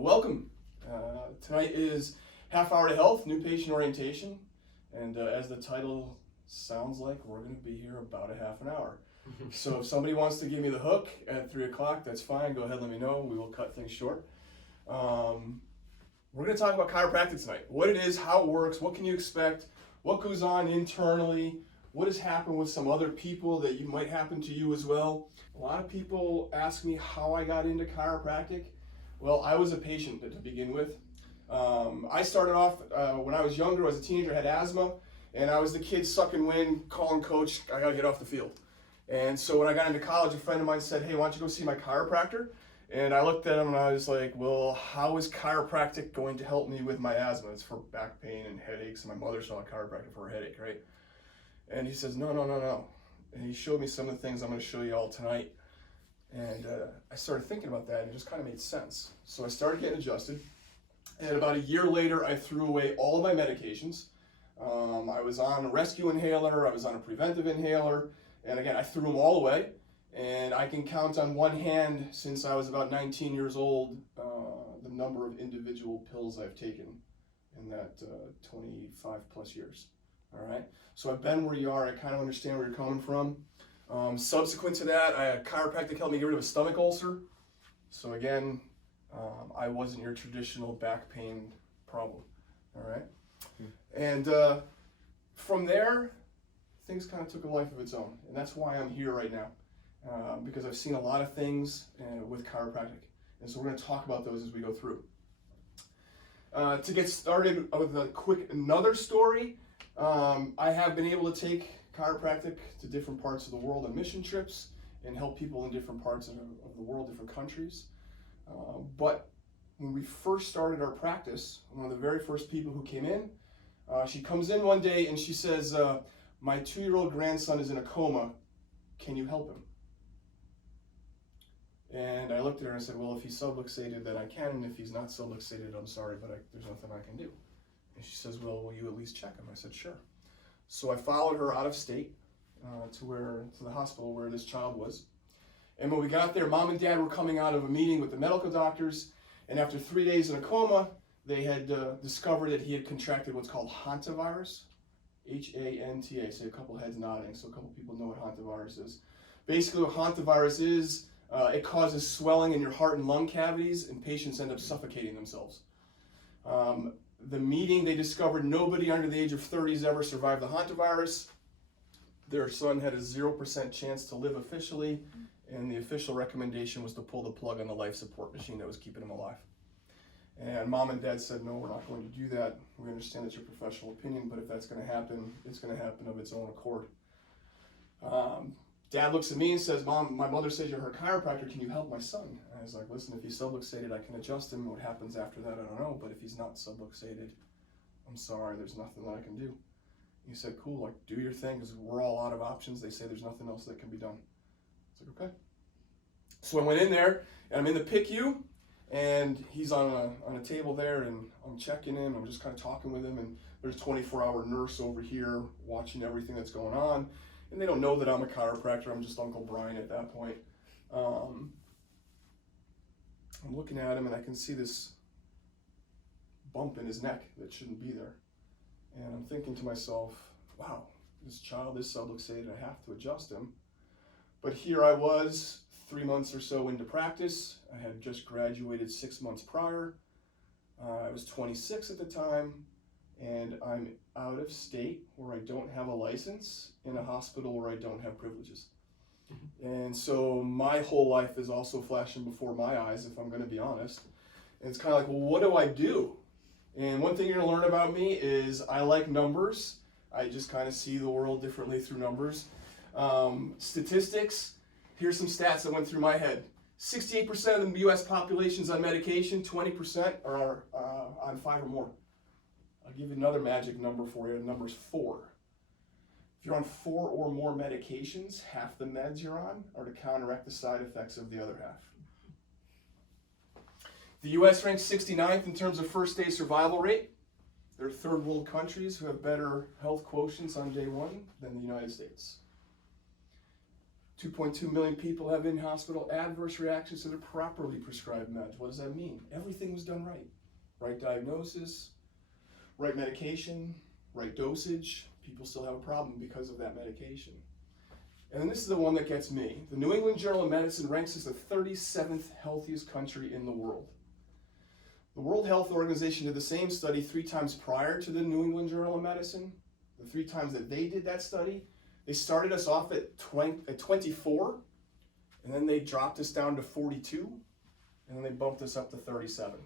Welcome. Tonight is Half Hour to Health, New Patient Orientation. And as the title sounds like, we're going to be here about a half an hour. So if somebody wants to give me the hook at 3 o'clock, that's fine. Go ahead, let me know. We will cut things short. We're going to talk about chiropractic tonight. What it is, how it works, what can you expect, what goes on internally, what has happened with some other people that you might happen to you as well. A lot of people ask me how I got into chiropractic. Well, I was a patient to begin with. I started off when I was younger, as a teenager, I had asthma, and I was the kid sucking wind, calling coach, I gotta get off the field. And so when I got into college, a friend of mine said, hey, why don't you go see my chiropractor? And I looked at him and I was like, well, how is chiropractic going to help me with my asthma? It's for back pain and headaches, and my mother saw a chiropractor for a headache, right? And he says, no. And he showed me some of the things I'm gonna show you all tonight. And I started thinking about that, and it just kind of made sense. So I started getting adjusted, and about a year later, I threw away all of my medications. I was on a rescue inhaler, I was on a preventive inhaler, and again, I threw them all away. And I can count on one hand, since I was about 19 years old, the number of individual pills I've taken in that 25 plus years. All right, so I've been where you are, I kind of understand where you're coming from. Subsequent to that, chiropractic helped me get rid of a stomach ulcer. So again, I wasn't your traditional back pain problem, all right? And from there, things kind of took a life of its own. And that's why I'm here right now, because I've seen a lot of things with chiropractic. And so we're gonna talk about those as we go through. To get started with a quick another story, I have been able to take chiropractic to different parts of the world on mission trips and help people in different parts of the world, different countries. But when we first started our practice, one of the very first people who came in, she comes in one day and she says, my 2-year-old grandson is in a coma, can you help him? And I looked at her and said, well, if he's subluxated, then I can, and if he's not subluxated, I'm sorry, but there's nothing I can do. And she says, well, will you at least check him? I said, sure. So I followed her out of state to the hospital where this child was. And when we got there, mom and dad were coming out of a meeting with the medical doctors, and after 3 days in a coma, they had discovered that he had contracted what's called hantavirus, H-A-N-T-A, so a couple heads nodding, so a couple people know what hantavirus is. Basically what hantavirus is, it causes swelling in your heart and lung cavities, and patients end up suffocating themselves. The meeting, they discovered nobody under the age of 30 has ever survived the hantavirus. Their son had a 0% chance to live officially, and the official recommendation was to pull the plug on the life support machine that was keeping him alive. And mom and dad said, no, we're not going to do that. We understand it's your professional opinion, but if that's going to happen, it's going to happen of its own accord. Dad looks at me and says, Mom, my mother says you're her chiropractor, can you help my son? And I was like, listen, if he's subluxated, I can adjust him. What happens after that, I don't know, but if he's not subluxated, I'm sorry, there's nothing that I can do. He said, cool, like, do your thing, because we're all out of options. They say there's nothing else that can be done. I was like, okay. So I went in there, and I'm in the PICU, and he's on a table there, and I'm checking him, I'm just kind of talking with him, and there's a 24-hour nurse over here watching everything that's going on. And they don't know that I'm a chiropractor, I'm just Uncle Brian at that point. I'm looking at him and I can see this bump in his neck that shouldn't be there. And I'm thinking to myself, wow, this child is subluxated, I have to adjust him. But here I was, 3 months or so into practice. I had just graduated 6 months prior. I was 26 at the time. And I'm out of state where I don't have a license, in a hospital where I don't have privileges. And so my whole life is also flashing before my eyes, if I'm going to be honest. And it's kind of like, well, what do I do? And one thing you're going to learn about me is I like numbers. I just kind of see the world differently through numbers. Statistics, here's some stats that went through my head. 68% of the US population is on medication, 20% are on 5 or more. I'll give you another magic number for you. Number's 4. If you're on 4 or more medications, half the meds you're on are to counteract the side effects of the other half. The US ranks 69th in terms of first-day survival rate. There are third world countries who have better health quotients on day 1 than the United States. 2.2 million people have in-hospital adverse reactions to their properly prescribed meds. What does that mean? Everything was done right. Right diagnosis, right medication, right dosage. People still have a problem because of that medication. And then this is the one that gets me. The New England Journal of Medicine ranks us the 37th healthiest country in the world. The World Health Organization did the same study 3 times prior to the New England Journal of Medicine. The 3 times that they did that study, they started us off at 24, and then they dropped us down to 42, and then they bumped us up to 37,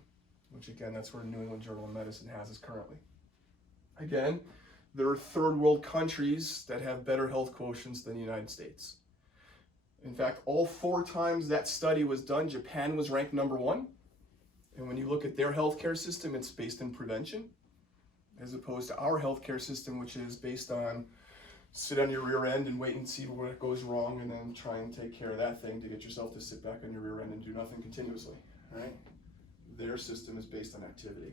which again, that's where New England Journal of Medicine has us currently. Again, there are third world countries that have better health quotients than the United States. In fact, all 4 times that study was done, Japan was ranked number 1. And when you look at their healthcare system, it's based in prevention, as opposed to our healthcare system, which is based on sit on your rear end and wait and see what goes wrong, and then try and take care of that thing to get yourself to sit back on your rear end and do nothing continuously, right? Their system is based on activity.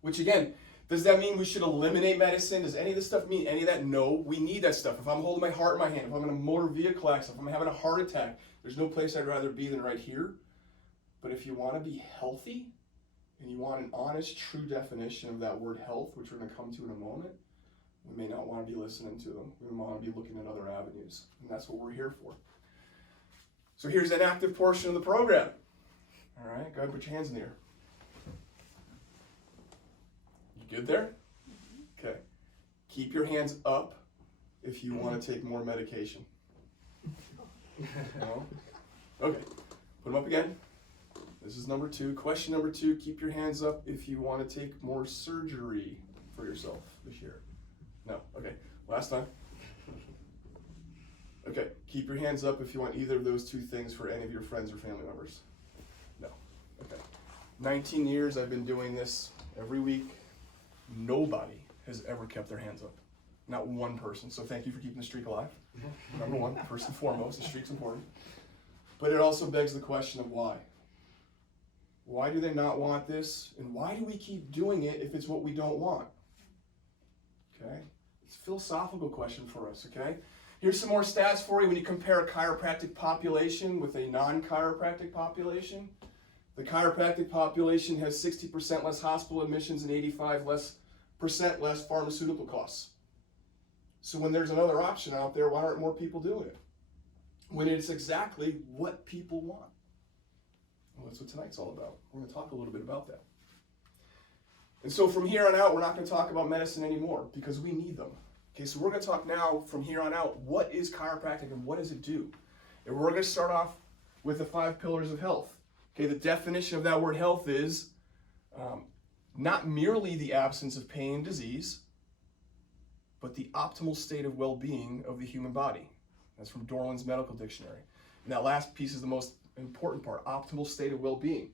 Which again, does that mean we should eliminate medicine? Does any of this stuff mean any of that? No, we need that stuff. If I'm holding my heart in my hand, if I'm in a motor vehicle accident, if I'm having a heart attack, there's no place I'd rather be than right here. But if you want to be healthy, and you want an honest, true definition of that word health, which we're going to come to in a moment, we may not want to be listening to them. We want to be looking at other avenues. And that's what we're here for. So here's an active portion of the program. All right, go ahead and put your hands in the air. You good there? Okay. Keep your hands up if you want to take more medication. No? Okay. Put them up again. This is number 2. Question number 2, keep your hands up if you want to take more surgery for yourself this year. No. Okay. Last time. Okay. Keep your hands up if you want either of those 2 things for any of your friends or family members. No. Okay. 19 years I've been doing this every week. Nobody has ever kept their hands up. Not one person. So thank you for keeping the streak alive. Number 1, first and foremost, the streak's important. But it also begs the question of why. Why do they not want this? And why do we keep doing it if it's what we don't want? Okay? It's a philosophical question for us, okay? Here's some more stats for you. When you compare a chiropractic population with a non-chiropractic population, the chiropractic population has 60% less hospital admissions and 85% less pharmaceutical costs. So when there's another option out there, why aren't more people doing it? When it's exactly what people want. Well, that's what tonight's all about. We're going to talk a little bit about that. And so from here on out, we're not going to talk about medicine anymore because we need them. Okay, so we're going to talk now from here on out, what is chiropractic and what does it do? And we're going to start off with the 5 pillars of health. Okay, the definition of that word health is not merely the absence of pain and disease, but the optimal state of well-being of the human body. That's from Dorland's Medical Dictionary. And that last piece is the most important part, optimal state of well-being.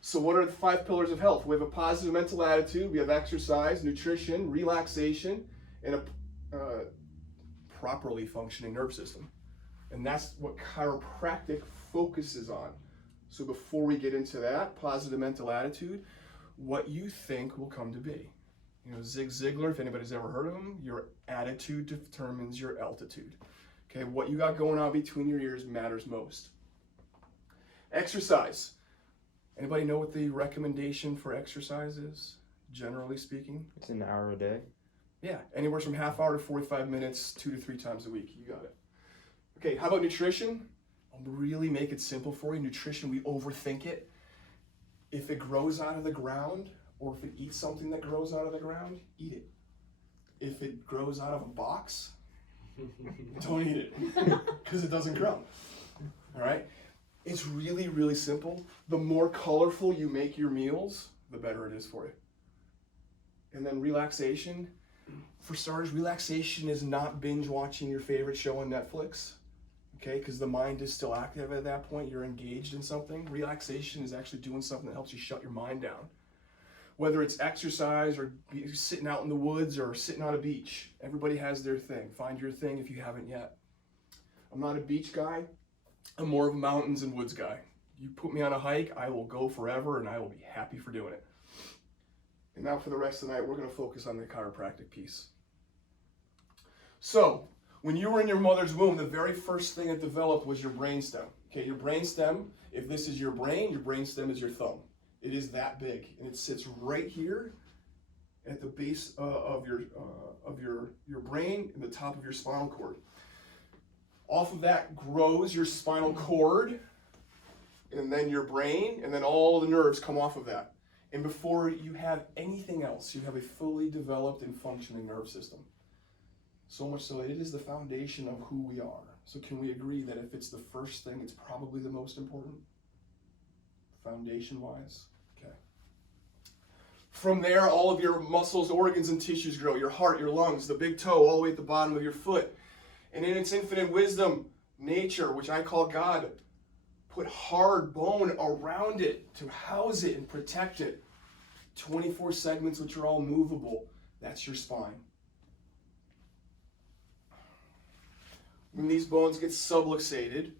So what are the 5 pillars of health? We have a positive mental attitude, we have exercise, nutrition, relaxation, and a properly functioning nerve system. And that's what chiropractic focuses on. So before we get into that, positive mental attitude, what you think will come to be. You know, Zig Ziglar, if anybody's ever heard of him, your attitude determines your altitude. Okay, what you got going on between your ears matters most. Exercise. Anybody know what the recommendation for exercise is, generally speaking? It's an hour a day. Yeah, anywhere from half hour to 45 minutes, 2 to 3 times a week. You got it. Okay, how about nutrition? I'll really make it simple for you. Nutrition, we overthink it. If it grows out of the ground, or if it eats something that grows out of the ground, eat it. If it grows out of a box, don't eat it, because it doesn't grow. All right? It's really, really simple. The more colorful you make your meals, the better it is for you. And then relaxation. For starters, relaxation is not binge watching your favorite show on Netflix, okay? Because the mind is still active at that point. You're engaged in something. Relaxation is actually doing something that helps you shut your mind down. Whether it's exercise or sitting out in the woods or sitting on a beach, everybody has their thing. Find your thing if you haven't yet. I'm not a beach guy. I'm more of a mountains and woods guy. You put me on a hike, I will go forever and I will be happy for doing it. And now for the rest of the night, we're going to focus on the chiropractic piece. So, When you were in your mother's womb, the very first thing that developed was your brainstem. Okay, your brainstem, if this is your brainstem is your thumb. It is that big, and it sits right here at the base of your brain and the top of your spinal cord. Off of that grows your spinal cord, and then your brain, and then all the nerves come off of that. And before you have anything else, you have a fully developed and functioning nerve system. So much so that it is the foundation of who we are. So can we agree that if it's the first thing, it's probably the most important? Foundation-wise? Okay. From there, all of your muscles, organs, and tissues grow. Your heart, your lungs, the big toe, all the way at the bottom of your foot. And in its infinite wisdom, nature, which I call God, put hard bone around it to house it and protect it. 24 segments which are all movable. That's your spine. When these bones get subluxated,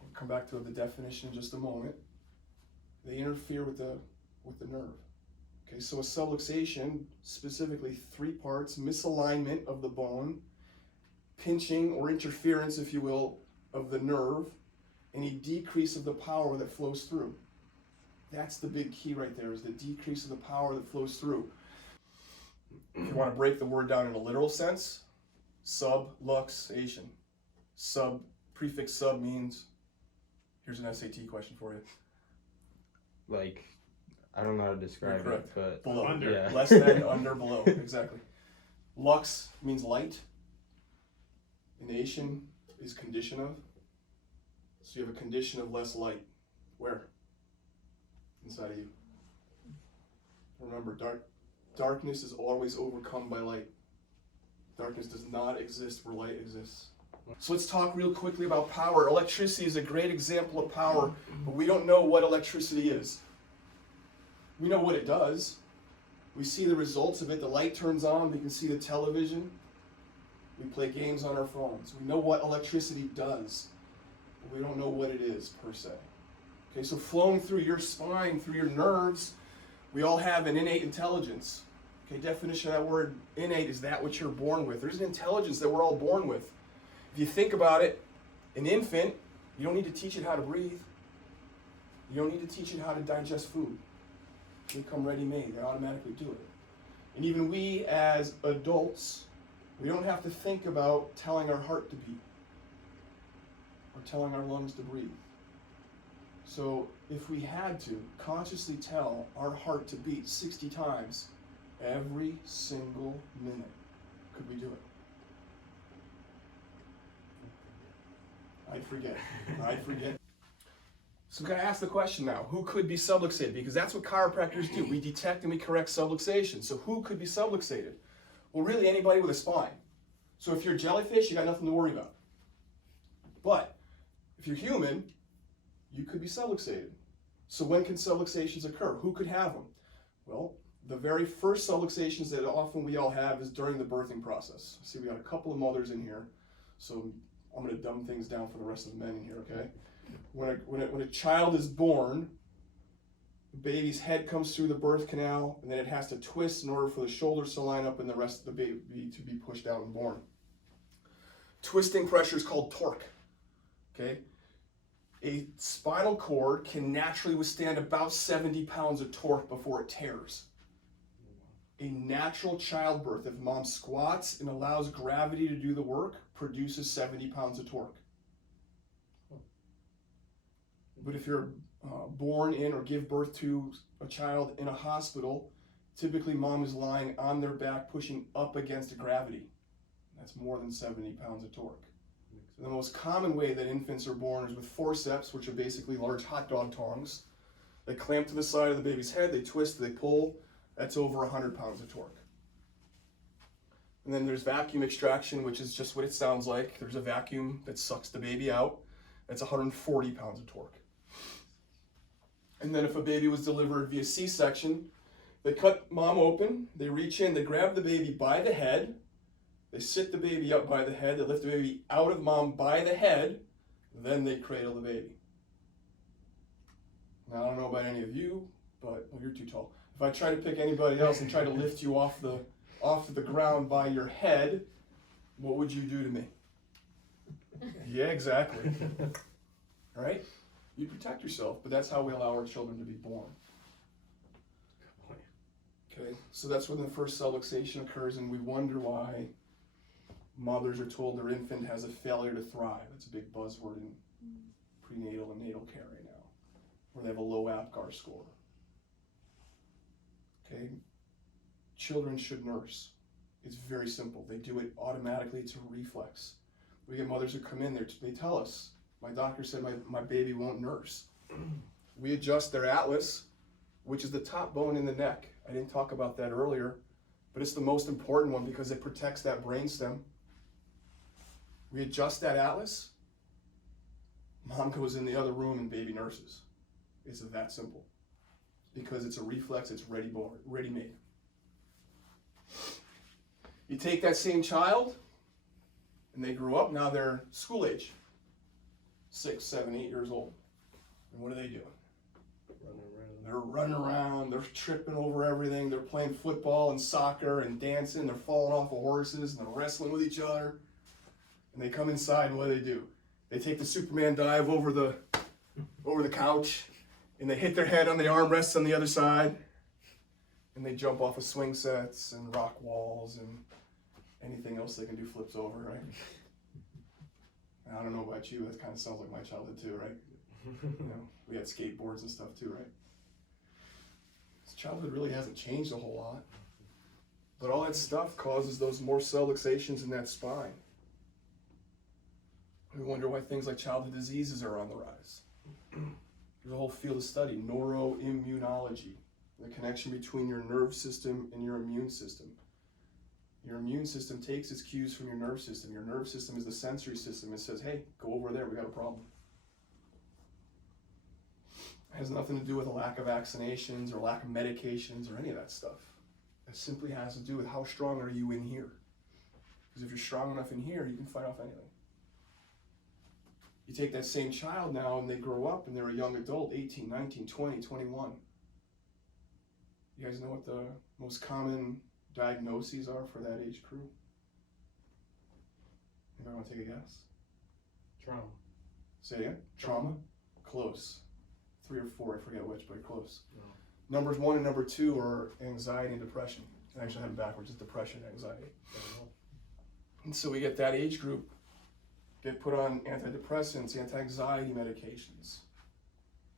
I'll come back to the definition in just a moment, they interfere with the nerve. Okay, so a subluxation, specifically 3 parts: misalignment of the bone, pinching or interference, if you will, of the nerve, and a decrease of the power that flows through. That's the big key right there, is the decrease of the power that flows through. If you want to break the word down in a literal sense, subluxation. Prefix sub means, here's an SAT question for you. Like, I don't know how to describe it, but below. Under. Yeah. Less than, under, below. Exactly. Lux means light. Nation is condition of. So you have a condition of less light. Where? Inside of you. Remember, darkness is always overcome by light. Darkness does not exist where light exists. So let's talk real quickly about power. Electricity is a great example of power, but we don't know what electricity is. We know what it does. We see the results of it. The light turns on, we can see the television. We play games on our phones. We know what electricity does, but we don't know what it is per se. Okay, so flowing through your spine, through your nerves, we all have an innate intelligence. Okay, definition of that word innate is that which you're born with. There's an intelligence that we're all born with. If you think about it, an infant, you don't need to teach it how to breathe. You don't need to teach it how to digest food. They come ready-made. They automatically do it. And even we as adults, we don't have to think about telling our heart to beat or telling our lungs to breathe. So if we had to consciously tell our heart to beat 60 times every single minute, could we do it? I'd forget. So I'm going to ask the question now, who could be subluxated? Because that's what chiropractors do. We detect and we correct subluxation. So who could be subluxated? Well, really anybody with a spine. So if you're a jellyfish, you got nothing to worry about. But if you're human, you could be subluxated. So when can subluxations occur? Who could have them? Well, the very first subluxations that often we all have is during the birthing process. See, we got a couple of mothers in here. So I'm going to dumb things down for the rest of the men in here, okay? When a child is born, the baby's head comes through the birth canal, and then it has to twist in order for the shoulders to line up and the rest of the baby to be pushed out and born. Twisting pressure is called torque, okay? A spinal cord can naturally withstand about 70 pounds of torque before it tears. A natural childbirth, if mom squats and allows gravity to do the work, produces 70 pounds of torque. But if you're born in or give birth to a child in a hospital, typically mom is lying on their back pushing up against gravity. That's more than 70 pounds of torque. So the most common way that infants are born is with forceps, which are basically large hot dog tongs. They clamp to the side of the baby's head, they twist, they pull. That's over 100 pounds of torque. And then there's vacuum extraction, which is just what it sounds like. There's a vacuum that sucks the baby out. That's 140 pounds of torque. And then if a baby was delivered via C-section, they cut mom open, they reach in, they grab the baby by the head, they sit the baby up by the head, they lift the baby out of mom by the head, then they cradle the baby. Now, I don't know about any of you, but well, you're too tall. If I try to pick anybody else and try to lift you off the ground by your head, what would you do to me? Yeah, exactly. Right? You protect yourself, but that's how we allow our children to be born. Okay, so that's when the first cell luxation occurs, and we wonder why mothers are told their infant has a failure to thrive. It's a big buzzword in prenatal and natal care right now, or they have a low APGAR score. Okay, children should nurse. It's very simple. They do it automatically. It's a reflex. We get mothers who come in there, they tell us, my doctor said my baby won't nurse. We adjust their atlas, which is the top bone in the neck. I didn't talk about that earlier, but it's the most important one because it protects that brainstem. We adjust that atlas, mom goes in the other room and baby nurses. It's that simple. Because it's a reflex, it's ready-made. You take that same child, and they grew up, now they're school age. 6, 7, 8 years old. And what are they doing? They're running around, they're tripping over everything, they're playing football and soccer and dancing, they're falling off of horses and they're wrestling with each other. And they come inside and what do? They take the Superman dive over the couch and they hit their head on the armrests on the other side and they jump off of swing sets and rock walls and anything else they can do flips over, right? And I don't know about you, that kind of sounds like my childhood too, right? You know, we had skateboards and stuff too, right? Childhood really hasn't changed a whole lot, but all that stuff causes those more cell luxations in that spine. We wonder why things like childhood diseases are on the rise. There's a whole field of study, neuroimmunology, the connection between your nerve system and your immune system. Your immune system takes its cues from your nerve system. Your nerve system is the sensory system. It says, hey, go over there, we got a problem. It has nothing to do with a lack of vaccinations or lack of medications or any of that stuff. It simply has to do with how strong are you in here. Because if you're strong enough in here, you can fight off anything. You take that same child now and they grow up and they're a young adult, 18, 19, 20, 21. You guys know what the most common diagnoses are for that age crew? Anybody want to take a guess? Trauma. Say it again? Trauma? Close. 3 or 4, I forget which, but close. No. Numbers 1 and number 2 are anxiety and depression. I actually have it backwards, it's depression and anxiety. And so we get that age group, get put on antidepressants, anti-anxiety medications.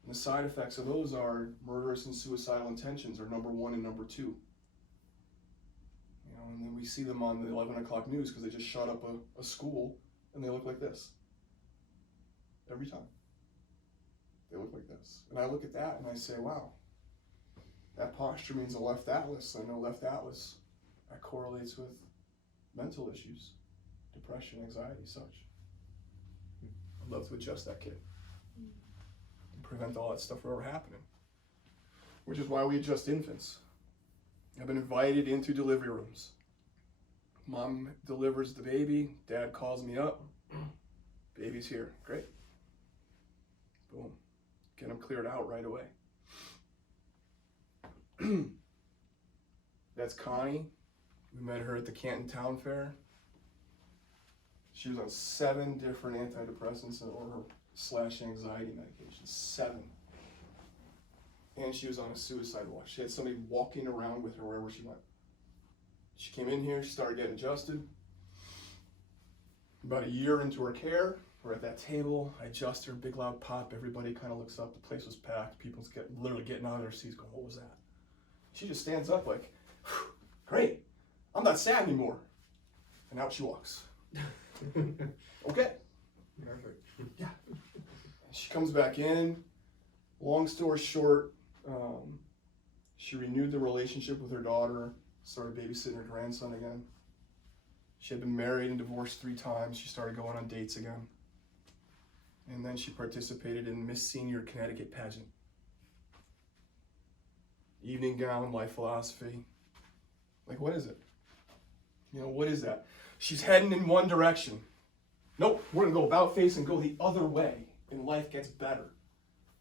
And the side effects of those are murderous and suicidal intentions are number 1 and number 2. You know, and then we see them on the 11 o'clock news because they just shut up a school and they look like this. Every time. They look like this. And I look at that and I say, wow, that posture means a left atlas. I know left atlas, that correlates with mental issues, depression, anxiety, such. I'd love to adjust that kid and prevent all that stuff from ever happening. Which is why we adjust infants. I've been invited into delivery rooms. Mom delivers the baby, dad calls me up, baby's here, great. Boom. Get them cleared out right away. That's Connie. We met her at the Canton Town Fair. She was on 7 different antidepressants or / anxiety medications. 7. And she was on a suicide watch. She had somebody walking around with her wherever she went. She came in here, she started getting adjusted. About a year into her care, we're at that table, I adjust her, big loud pop, everybody kind of looks up, the place was packed, people's literally getting out of their seats going, what was that? She just stands up like, great, I'm not sad anymore. And out she walks. Okay. Perfect. Yeah. She comes back in, long story short, she renewed the relationship with her daughter, started babysitting her grandson again. She had been married and divorced 3 times. She started going on dates again. And then she participated in Miss Senior Connecticut pageant. Evening gown, life philosophy. Like, what is it? You know, what is that? She's heading in one direction. Nope, we're gonna go about face and go the other way, and life gets better.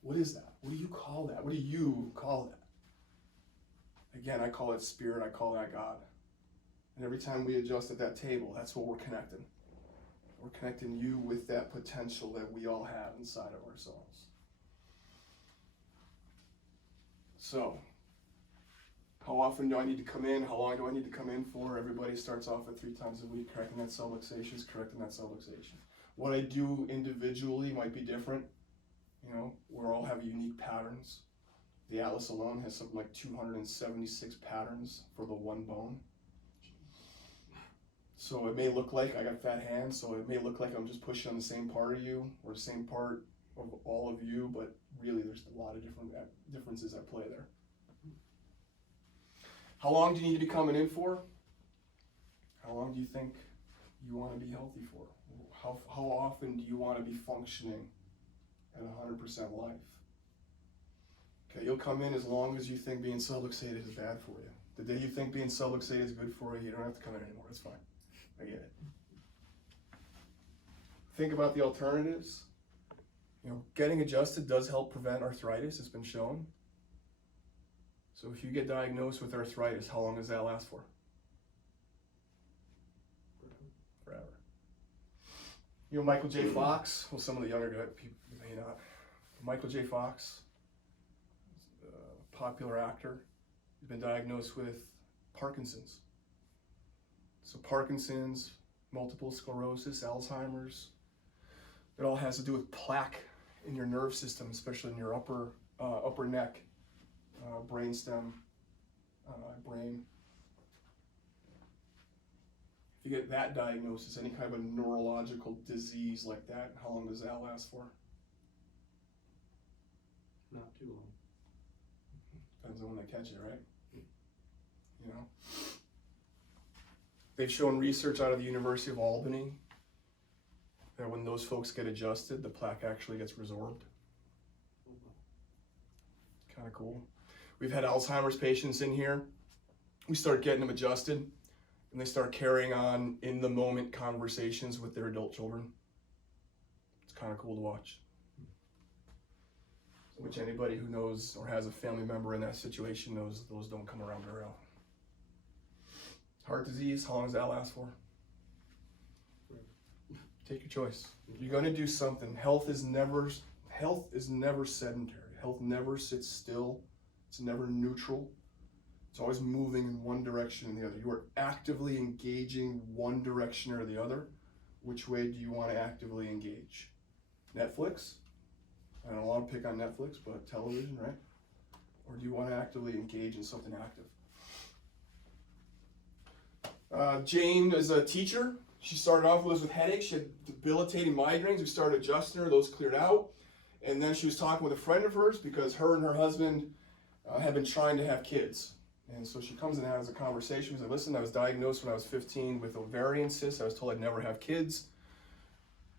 What is that? What do you call that? What do you call that? Again, I call it spirit, I call that God. And every time we adjust at that table, that's what we're connecting. We're connecting you with that potential that we all have inside of ourselves. So, how often do I need to come in? How long do I need to come in for? Everybody starts off at 3 times a week, correcting that subluxation, correcting that subluxation. What I do individually might be different. You know, we all have unique patterns. The atlas alone has something like 276 patterns for the one bone. So it may look like I got fat hands, so it may look like I'm just pushing on the same part of you or the same part of all of you, but really there's a lot of differences at play there. How long do you need to be coming in for? How long do you think you want to be healthy for? How often do you want to be functioning at 100% life? Okay, you'll come in as long as you think being subluxated is bad for you. The day you think being subluxated is good for you, you don't have to come in anymore, it's fine. I get it. Think about the alternatives. You know, getting adjusted does help prevent arthritis, it's been shown. So if you get diagnosed with arthritis, how long does that last for? Forever. You know Michael J. Fox? Well, some of the younger people may not. Michael J. Fox, a popular actor, he's been diagnosed with Parkinson's. So Parkinson's, multiple sclerosis, Alzheimer's, it all has to do with plaque in your nerve system, especially in your upper neck, brainstem, brain. If you get that diagnosis, any kind of a neurological disease like that, how long does that last for? Not too long. Depends on when they catch it, right? You know? They've shown research out of the University of Albany that when those folks get adjusted, the plaque actually gets resorbed. Kind of cool. We've had Alzheimer's patients in here. We start getting them adjusted, and they start carrying on in the moment conversations with their adult children. It's kind of cool to watch. Which anybody who knows or has a family member in that situation knows those don't come around very often. Heart disease, how long does that last for? Take your choice. You're going to do something. Health is never sedentary. Health never sits still. It's never neutral. It's always moving in one direction or the other. You are actively engaging one direction or the other. Which way do you want to actively engage? Netflix? I don't want to pick on Netflix, but television, right? Or do you want to actively engage in something active? Jane is a teacher. She started off with headaches. She had debilitating migraines. We started adjusting her. Those cleared out. And then she was talking with a friend of hers because her and her husband had been trying to have kids. And so she comes and has a conversation. She's like, listen, I was diagnosed when I was 15 with ovarian cysts. I was told I'd never have kids.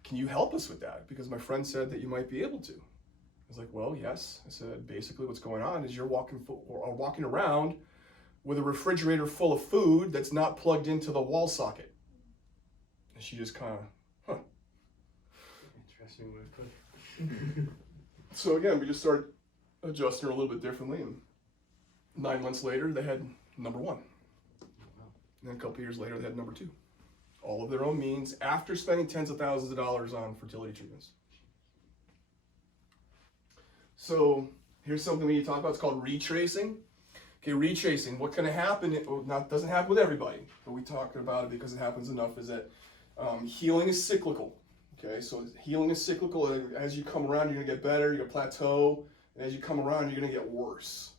Can you help us with that? Because my friend said that you might be able to. I was like, well, yes. I said, basically what's going on is you're walking around with a refrigerator full of food that's not plugged into the wall socket. And she just kind of, Interesting way to put it. So again, we just started adjusting her a little bit differently, and 9 months later, they had number 1. And then a couple of years later, they had number 2. All of their own means, after spending tens of thousands of dollars on fertility treatments. So here's something we need to talk about. It's called retracing. Okay, retracing. What can happen? Doesn't happen with everybody, but we talk about it because it happens enough. Is that healing is cyclical? Okay, so healing is cyclical. As you come around, you're gonna get better. You're gonna plateau, and as you come around, you're gonna get worse,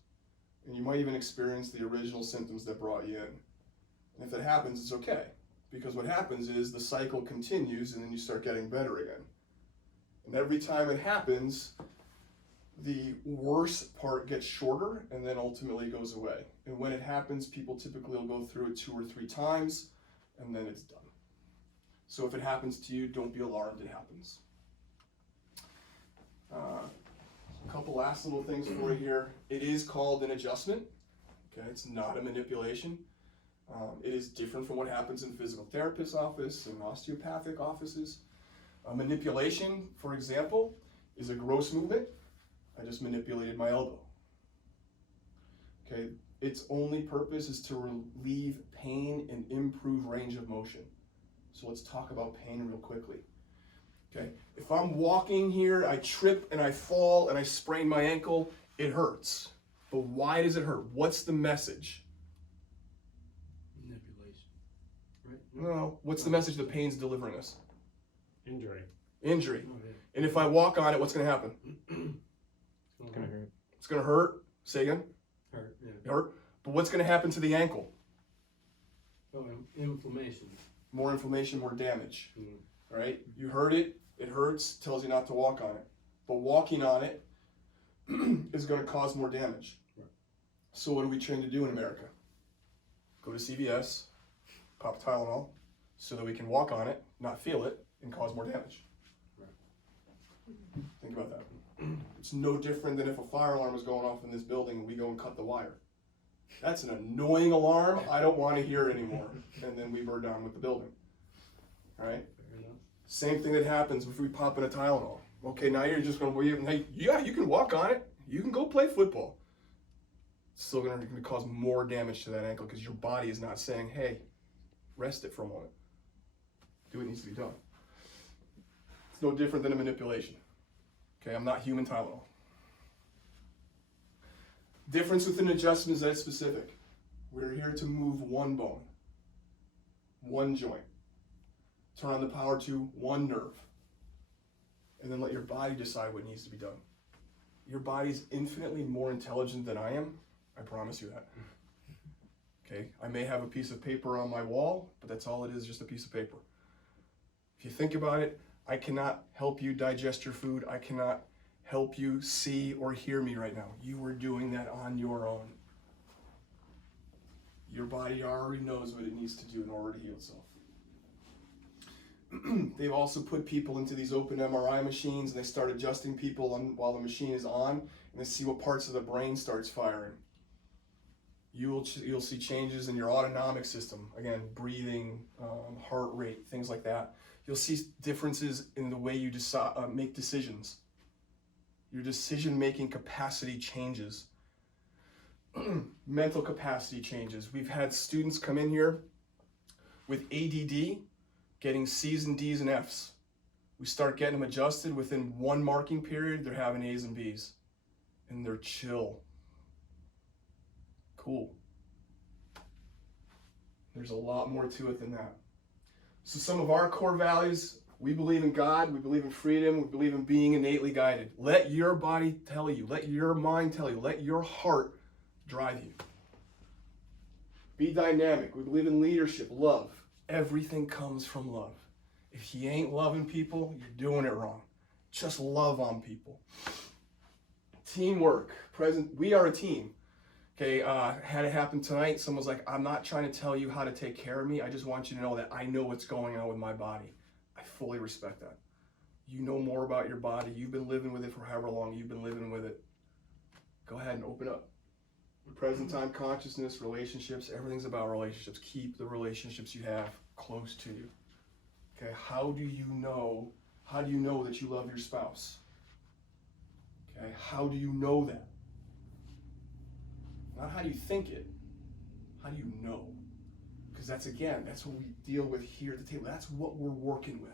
and you might even experience the original symptoms that brought you in. And if that happens, it's okay, because what happens is the cycle continues, and then you start getting better again. And every time it happens, the worst part gets shorter and then ultimately goes away. And when it happens, people typically will go through it 2 or 3 times and then it's done. So if it happens to you, don't be alarmed, it happens. A couple last little things for you here. It is called an adjustment. Okay, it's not a manipulation. It is different from what happens in physical therapist's office and osteopathic offices. Manipulation, for example, is a gross movement. I just manipulated my elbow. Okay, Its only purpose is to relieve pain and improve range of motion. So let's talk about pain real quickly. Okay, if I'm walking here, I trip and I fall and I sprain my ankle, it hurts. But why does it hurt? What's the message? Manipulation. Right? No, what's the message the pain's delivering us? Injury. Injury. Oh, yeah. And if I walk on it, what's going to happen? It's gonna hurt. It's going to hurt. Say again. Hurt, yeah. Hurt. But what's going to happen to the ankle? Oh, inflammation. More inflammation, more damage. Mm. Right? You hurt it. It hurts. Tells you not to walk on it. But walking on it is going to cause more damage. Right. So what are we trained to do in America? Go to CVS, pop Tylenol, so that we can walk on it, not feel it, and cause more damage. Right. Think about that. It's no different than if a fire alarm is going off in this building and we go and cut the wire. That's an annoying alarm. I don't want to hear it anymore. And then we burn down with the building. All right? Fair enough. Same thing that happens if we pop in a Tylenol. Okay, now you're just going to, hey, yeah, you can walk on it. You can go play football. It's still going to cause more damage to that ankle because your body is not saying, hey, rest it for a moment. Do what needs to be done. It's no different than a manipulation. Okay, I'm not human Tylenol. Difference with an adjustment is that it's specific. We're here to move one bone, one joint. Turn on the power to one nerve. And then let your body decide what needs to be done. Your body's infinitely more intelligent than I am. I promise you that. Okay, I may have a piece of paper on my wall, but that's all it is, just a piece of paper. If you think about it, I cannot help you digest your food. I cannot help you see or hear me right now. You are doing that on your own. Your body already knows what it needs to do in order to heal itself. They've also put people into these open MRI machines and they start adjusting people while the machine is on, and they see what parts of the brain starts firing. You'll see changes in your autonomic system, again, breathing, heart rate, things like that. You'll see differences in the way you make decisions. Your decision-making capacity changes. Mental capacity changes. We've had students come in here with ADD, getting C's and D's and F's. We start getting them adjusted. Within one marking period, they're having A's and B's. And they're chill. Cool. There's a lot more to it than that. So some of our core values, we believe in God, we believe in freedom, we believe in being innately guided. Let your body tell you, let your mind tell you, let your heart drive you. Be dynamic. We believe in leadership, love. Everything comes from love. If you ain't loving people, you're doing it wrong. Just love on people. Teamwork. We are a team. Okay, had it happen tonight, someone's like, I'm not trying to tell you how to take care of me. I just want you to know that I know what's going on with my body. I fully respect that. You know more about your body. You've been living with it for however long you've been living with it. Go ahead and open up. Present time consciousness, relationships, everything's about relationships. Keep the relationships you have close to you. Okay, how do you know that you love your spouse? Okay, how do you know that? Not how do you think it, how do you know? Because that's what we deal with here at the table. That's what we're working with.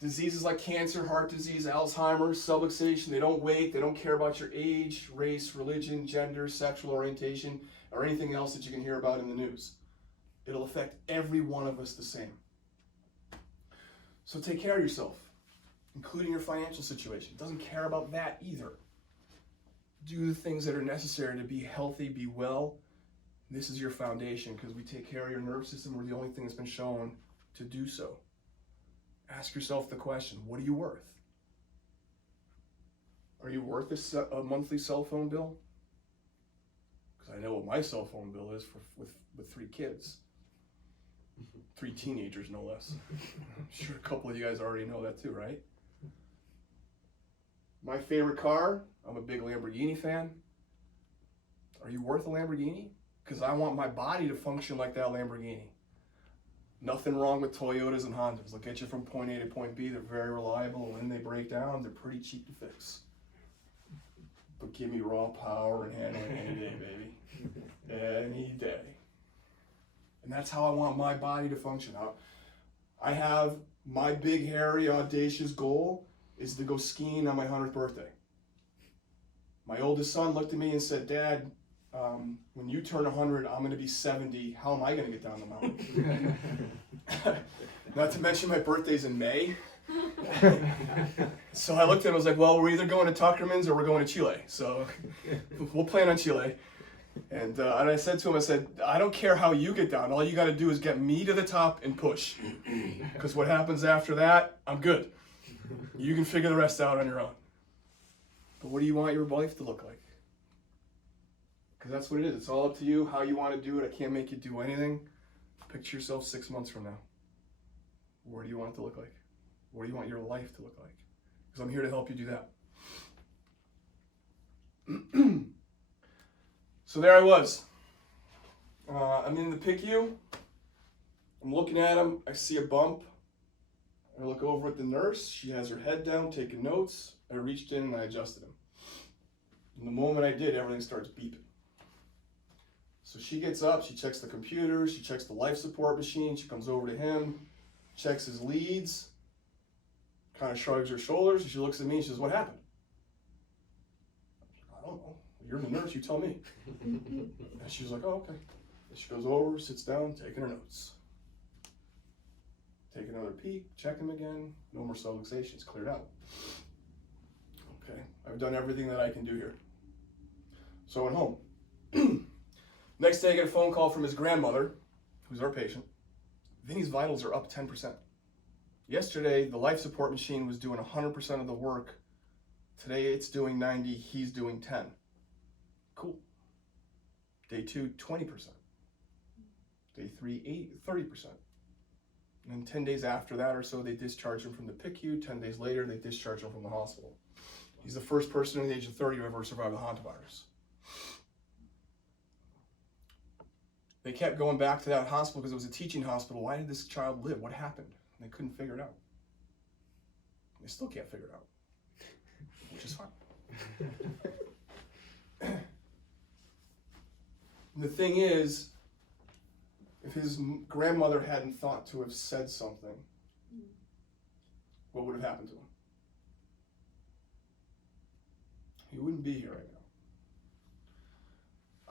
Diseases like cancer, heart disease, Alzheimer's, subluxation, they don't wait, they don't care about your age, race, religion, gender, sexual orientation, or anything else that you can hear about in the news. It'll affect every one of us the same. So take care of yourself, including your financial situation. It doesn't care about that either. Do the things that are necessary to be healthy, be well. This is your foundation because we take care of your nervous system. We're the only thing that's been shown to do so. Ask yourself the question, what are you worth? Are you worth a monthly cell phone bill? Because I know what my cell phone bill is with 3 kids. 3 teenagers, no less. I'm sure a couple of you guys already know that too, right? My favorite car, I'm a big Lamborghini fan. Are you worth a Lamborghini? Because I want my body to function like that Lamborghini. Nothing wrong with Toyotas and Hondas. They'll get you from point A to point B. They're very reliable. And when they break down, they're pretty cheap to fix. but give me raw power and handling any day, baby. Any day. And that's how I want my body to function. I have my big, hairy, audacious goal is to go skiing on my 100th birthday. My oldest son looked at me and said, Dad, when you turn 100, I'm going to be 70. How am I going to get down the mountain? Not to mention my birthday's in May. So I looked at him and was like, well, we're either going to Tuckerman's or we're going to Chile. So we'll plan on Chile. And I said to him, I said, I don't care how you get down. All you got to do is get me to the top and push. Because what happens after that, I'm good. You can figure the rest out on your own. But what do you want your life to look like? Because that's what it is. It's all up to you, how you want to do it. I can't make you do anything. Picture yourself 6 months from now. Where do you want it to look like? What do you want your life to look like? Because I'm here to help you do that. So there I was. I'm in the PICU. I'm looking at him. I see a bump. I look over at the nurse. She has her head down, taking notes. I reached in and I adjusted him. And the moment I did, everything starts beeping. So she gets up, she checks the computer, she checks the life support machine, she comes over to him, checks his leads, kind of shrugs her shoulders, and she looks at me and she says, what happened? I don't know. You're the nurse, you tell me. And she's like, oh, okay. And she goes over, sits down, taking her notes. Take another peek, check him again. No more subluxations, cleared out. Okay, I've done everything that I can do here. So I went home. Next day I get a phone call from his grandmother, who's our patient. Vinny's vitals are up 10%. Yesterday, the life support machine was doing 100% of the work. Today it's doing 90, he's doing 10. Cool. Day 2, 20%. Day 3, 30%. And then 10 days after that or so, they discharge him from the PICU. 10 days later, they discharge him from the hospital. He's the first person under the age of 30 to ever survive the hantavirus. They kept going back to that hospital because it was a teaching hospital. Why did this child live? What happened? And they couldn't figure it out. They still can't figure it out, which is fine. And the thing is, if his grandmother hadn't thought to have said something, what would have happened to him? He wouldn't be here right now.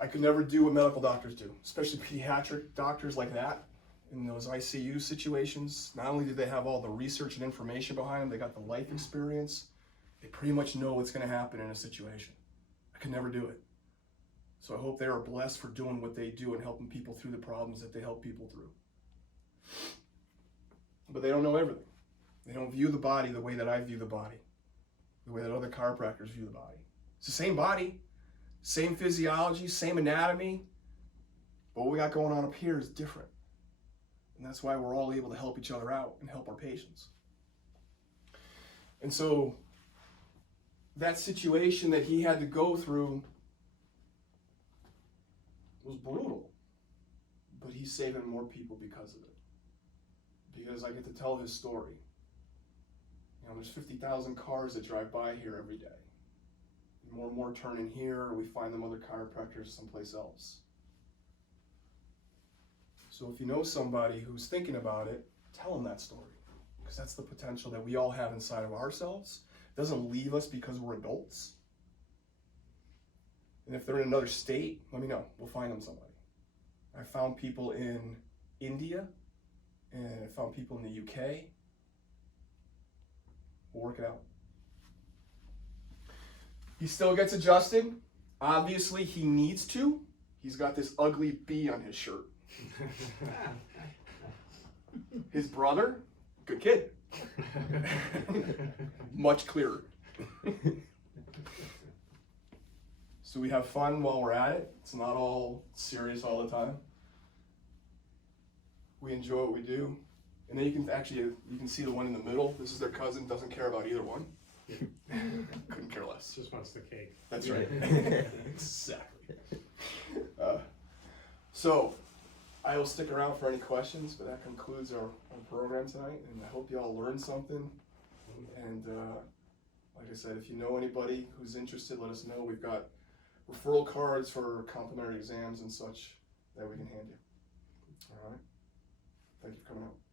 I could never do what medical doctors do, especially pediatric doctors like that. In those ICU situations, not only did they have all the research and information behind them, they got the life experience. They pretty much know what's going to happen in a situation. I could never do it. So I hope they are blessed for doing what they do and helping people through the problems that they help people through. But they don't know everything. They don't view the body the way that I view the body, the way that other chiropractors view the body. It's the same body, same physiology, same anatomy, but what we got going on up here is different. And that's why we're all able to help each other out and help our patients. And so that situation that he had to go through was brutal, but he's saving more people because of it. Because I get to tell his story. You know, there's 50,000 cars that drive by here every day. More and more turn in here, or we find them other chiropractors someplace else. So if you know somebody who's thinking about it, tell them that story. Because that's the potential that we all have inside of ourselves. It doesn't leave us because we're adults. And if they're in another state, let me know. We'll find them somebody. I found people in India, and I found people in the UK. We'll work it out. He still gets adjusted. Obviously, he needs to. He's got this ugly bee on his shirt. His brother, good kid. Much clearer. So we have fun while we're at it. It's not all serious all the time. We enjoy what we do. And then you can see the one in the middle. This is their cousin, doesn't care about either one. Couldn't care less. Just wants the cake. That's right. Exactly. So I will stick around for any questions, but that concludes our program tonight, and I hope you all learned something. And like I said, if you know anybody who's interested, let us know. We've got referral cards for complimentary exams and such that we can hand you. All right. Thank you for coming out.